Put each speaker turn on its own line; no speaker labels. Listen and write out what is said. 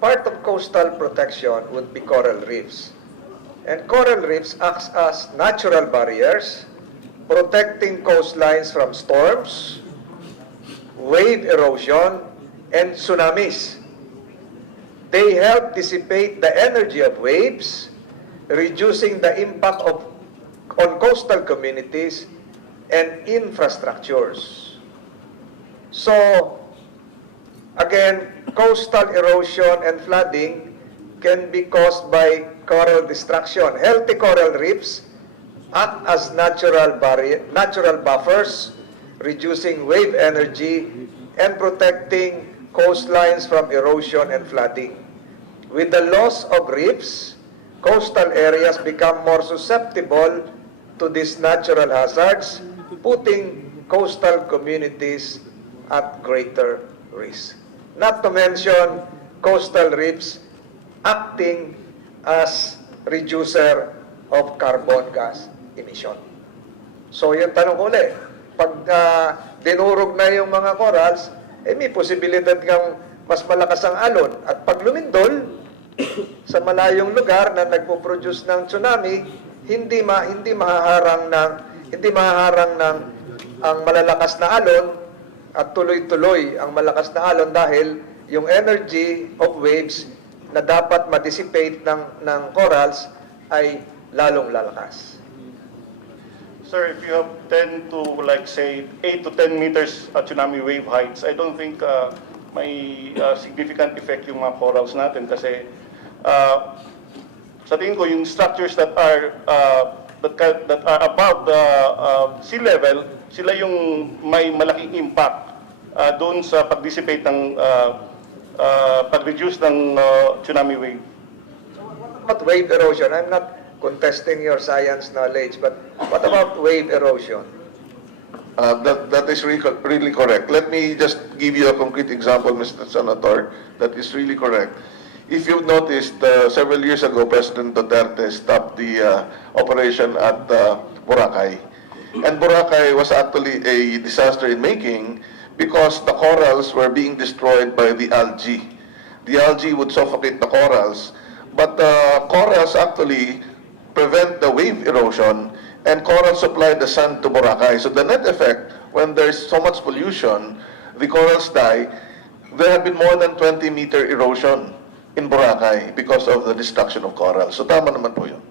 part of coastal protection would be coral reefs. And coral reefs acts as natural barriers, protecting coastlines from storms, wave erosion, and tsunamis. They help dissipate the energy of waves, reducing the impact of on coastal communities and infrastructures. So, again, coastal erosion and flooding can be caused by coral destruction. Healthy coral reefs act as natural barrier, natural buffers, reducing wave energy and protecting coastlines from erosion and flooding. With the loss of reefs, coastal areas become more susceptible to these natural hazards, putting coastal communities at greater risk. Not to mention coastal reefs acting as reducer of carbon gas emission. So yung tanong ko ulit, pag ah, dinurog na yung mga corals, eh may posibilidad kang mas malakas ang alon. At pag lumindol sa malayong lugar na nagpo-produce ng tsunami, hindi ma hindi mahaharang ng hindi mahaharang ng ang malalakas na alon at tuloy-tuloy ang malakas na alon dahil yung energy of waves na dapat ma-dissipate ng ng corals ay lalong lalakas.
Sir, if you have 10 to, like, say, 8 to 10 meters uh, tsunami wave heights, I don't think uh, may uh, significant effect yung mga corals natin kasi uh, sa tingin ko, yung structures that are uh, that, that are above the uh, sea level, sila yung may malaking impact uh, doon sa pag-dissipate ng uh, uh, pag-reduce ng uh, tsunami wave.
What about wave erosion? I'm not contesting your science knowledge, but what about wave erosion?
Uh, That, that is really, co- really correct. Let me just give you a concrete example, Mr. Senator, that is really correct. If you've noticed, uh, several years ago, President Duterte stopped the uh, operation at uh, Boracay. And Boracay was actually a disaster in making because the corals were being destroyed by the algae. The algae would suffocate the corals, but the corals actually prevent the wave erosion and coral supply the sun to Boracay. So the net effect, when there's so much pollution, the corals die. There have been more than 20 meter erosion in Boracay because of the destruction of coral. So tama naman po yun.